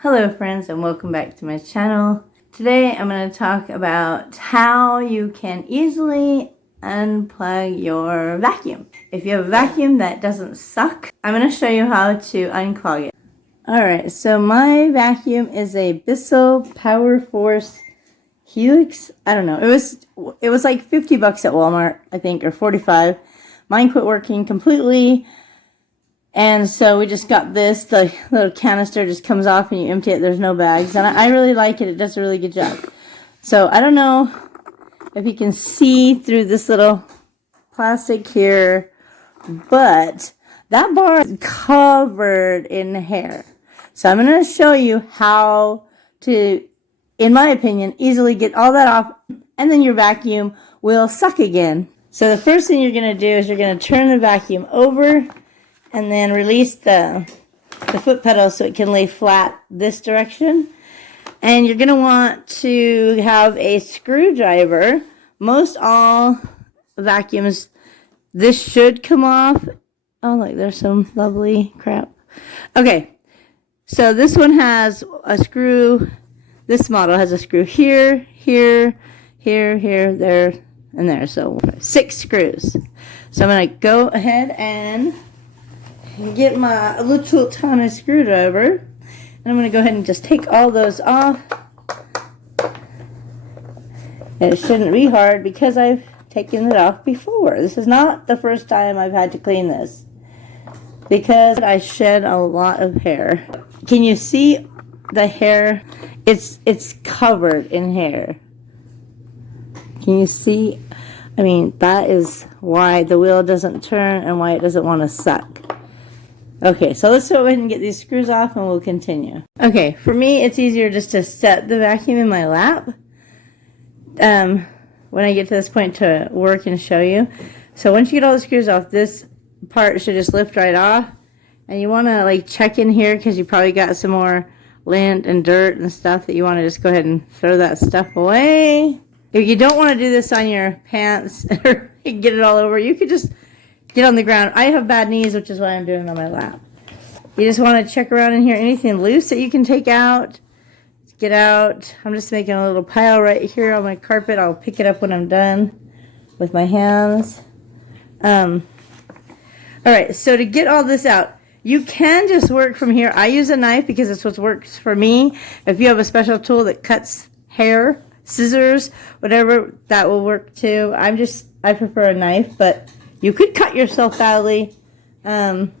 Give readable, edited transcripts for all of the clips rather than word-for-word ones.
Hello friends, and welcome back to my channel. Today I'm going to talk about how you can easily unplug your vacuum. If you have a vacuum that doesn't suck, I'm going to show you how to unclog it. Alright, so my vacuum is a Bissell Power Force Helix. I don't know. It was like 50 bucks at Walmart, I think, or 45. Mine quit working completely. And so we just got this. The little canister just comes off and you empty it. There's no bags. And I really like it. It does a really good job. So I don't know if you can see through this little plastic here, but that bar is covered in hair. So I'm going to show you how to, in my opinion, easily get all that off, and then your vacuum will suck again. So the first thing you're going to do is you're going to turn the vacuum over and then release the foot pedal so it can lay flat this direction. And you're going to want to have a screwdriver. Most all vacuums, this should come off. Oh, look, there's some lovely crap. Okay, so this one has a screw. This model has a screw here, here, here, here, there, and there. So 6 screws. So I'm going to go ahead and get my little tiny screwdriver, and I'm going to go ahead and just take all those off. And it shouldn't be hard because I've taken it off before. This is not the first time I've had to clean this because I shed a lot of hair. Can you see the hair? It's covered in hair. Can you see? I mean, that is why the wheel doesn't turn and why it doesn't want to suck. Okay, so let's go ahead and get these screws off and we'll continue. Okay, for me it's easier just to set the vacuum in my lap when I get to this point to work and show you. So once you get all the screws off, this part should just lift right off. And you want to like check in here because you probably got some more lint and dirt and stuff that you want to just go ahead and throw that stuff away. If you don't want to do this on your pants or get it all over, you could just get on the ground. I have bad knees, which is why I'm doing it on my lap. You just want to check around in here. Anything loose that you can take out, get out. I'm just making a little pile right here on my carpet. I'll pick it up when I'm done with my hands. Alright, so to get all this out, you can just work from here. I use a knife because it's what works for me. If you have a special tool that cuts hair, scissors, whatever, that will work too. I prefer a knife, but you could cut yourself badly, and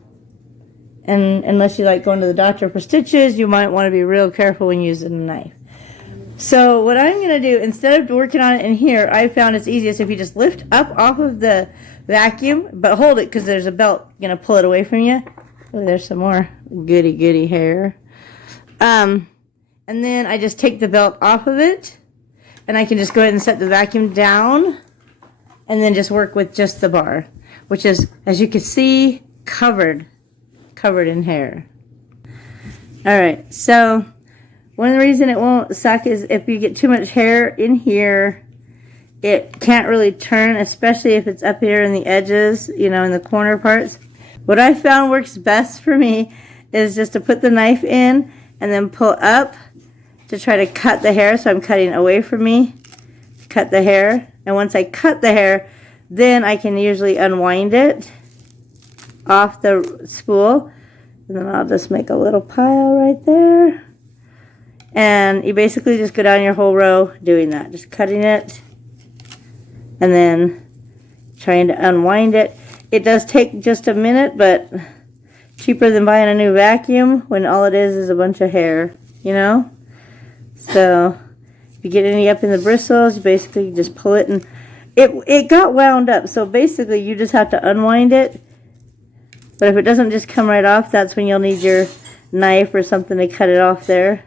unless you like going to the doctor for stitches, you might want to be real careful when using a knife. So what I'm going to do, instead of working on it in here, I found it's easiest if you just lift up off of the vacuum, but hold it because there's a belt going to pull it away from you. Oh, there's some more goody hair. And then I just take the belt off of it, and I can just go ahead and set the vacuum down, and then just work with just the bar, which is, as you can see, covered in hair. Alright, so one of the reasons it won't suck is if you get too much hair in here, it can't really turn, especially if it's up here in the edges, you know, in the corner parts. What I found works best for me is just to put the knife in and then pull up to try to cut the hair. So I'm cutting away from me, cut the hair. And once I cut the hair, then I can usually unwind it off the spool. And then I'll just make a little pile right there. And you basically just go down your whole row doing that. Just cutting it and then trying to unwind it. It does take just a minute, but cheaper than buying a new vacuum when all it is a bunch of hair, you know? So if you get any up in the bristles, you basically just pull it, and it got wound up. So basically you just have to unwind it. But if it doesn't just come right off, that's when you'll need your knife or something to cut it off there.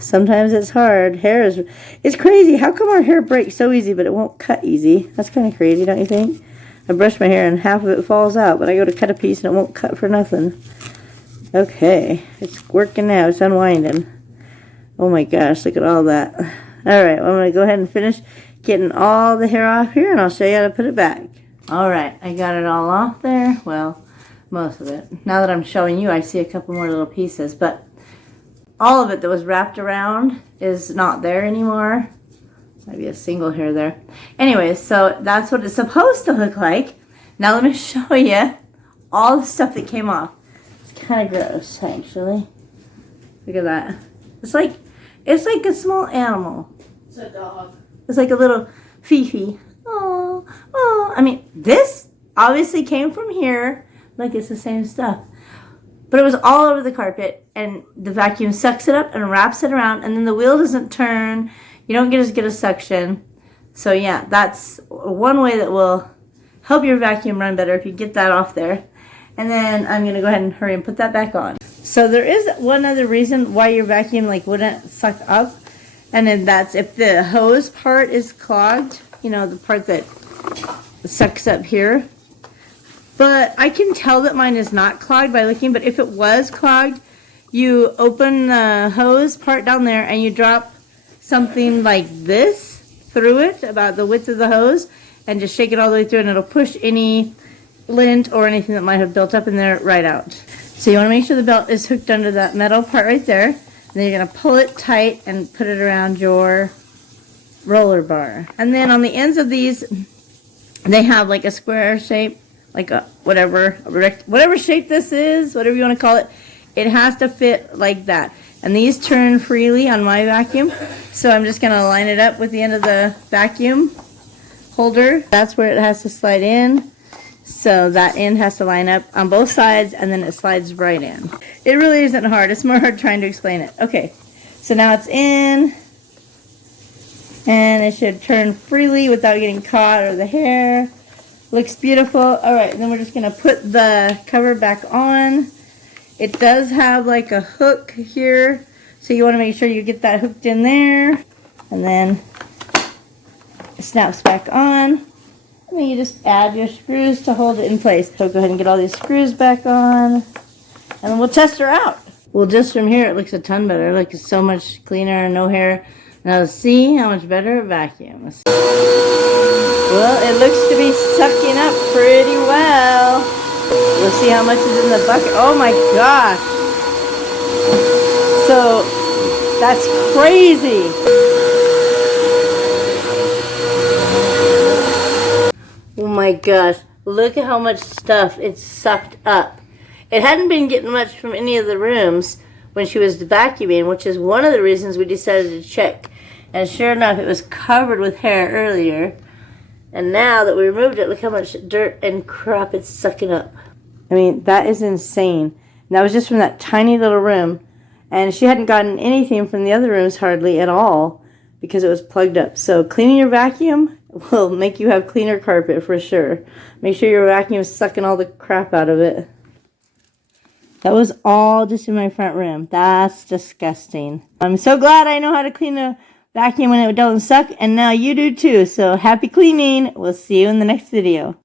Sometimes it's hard. It's crazy. How come our hair breaks so easy but it won't cut easy? That's kind of crazy, don't you think? I brush my hair and half of it falls out, but I go to cut a piece and it won't cut for nothing. Okay, it's working now. It's unwinding. Oh my gosh, look at all that. Alright, well, I'm going to go ahead and finish getting all the hair off here, and I'll show you how to put it back. Alright, I got it all off there. Well, most of it. Now that I'm showing you, I see a couple more little pieces, but all of it that was wrapped around is not there anymore. Maybe a single hair there. Anyway, so that's what it's supposed to look like. Now let me show you all the stuff that came off. It's kind of gross, actually. Look at that. It's like a small animal. It's a dog. It's like a little Fifi. Oh, oh. I mean, this obviously came from here. Like, it's the same stuff. But it was all over the carpet, and the vacuum sucks it up and wraps it around, and then the wheel doesn't turn. You don't get as good a suction. So yeah, that's one way that will help your vacuum run better if you get that off there. And then I'm going to go ahead and hurry and put that back on. So there is one other reason why your vacuum like wouldn't suck up. And then that's if the hose part is clogged. You know, the part that sucks up here. But I can tell that mine is not clogged by looking. But if it was clogged, you open the hose part down there and you drop something like this through it, about the width of the hose, and just shake it all the way through, and it'll push any lint or anything that might have built up in there right out. So you want to make sure the belt is hooked under that metal part right there. And then you're going to pull it tight and put it around your roller bar. And then on the ends of these, they have like a square shape, like a whatever shape this is, whatever you want to call it. It has to fit like that. And these turn freely on my vacuum. So I'm just going to line it up with the end of the vacuum holder. That's where it has to slide in. So that end has to line up on both sides, and then it slides right in. It really isn't hard. It's more hard trying to explain it. Okay, so now it's in. And it should turn freely without getting caught or the hair. Looks beautiful. All right, and then we're just going to put the cover back on. It does have like a hook here, so you want to make sure you get that hooked in there. And then it snaps back on. And then you just add your screws to hold it in place. So go ahead and get all these screws back on, and then we'll test her out. Well, just from here, it looks a ton better. Like, it's so much cleaner, no hair. Now let's see how much better it vacuums. Well, it looks to be sucking up pretty well. We'll see how much is in the bucket. Oh my gosh. So, that's crazy. Oh my gosh. Look at how much stuff it's sucked up. It hadn't been getting much from any of the rooms when she was vacuuming, which is one of the reasons we decided to check. And sure enough, it was covered with hair earlier. And now that we removed it, look how much dirt and crap it's sucking up. I mean, that is insane. And that was just from that tiny little room. And she hadn't gotten anything from the other rooms hardly at all because it was plugged up. So cleaning your vacuum will make you have cleaner carpet for sure. Make sure your vacuum is sucking all the crap out of it. That was all just in my front room. That's disgusting. I'm so glad I know how to clean a vacuum when it doesn't suck, and now you do too. So happy cleaning. We'll see you in the next video.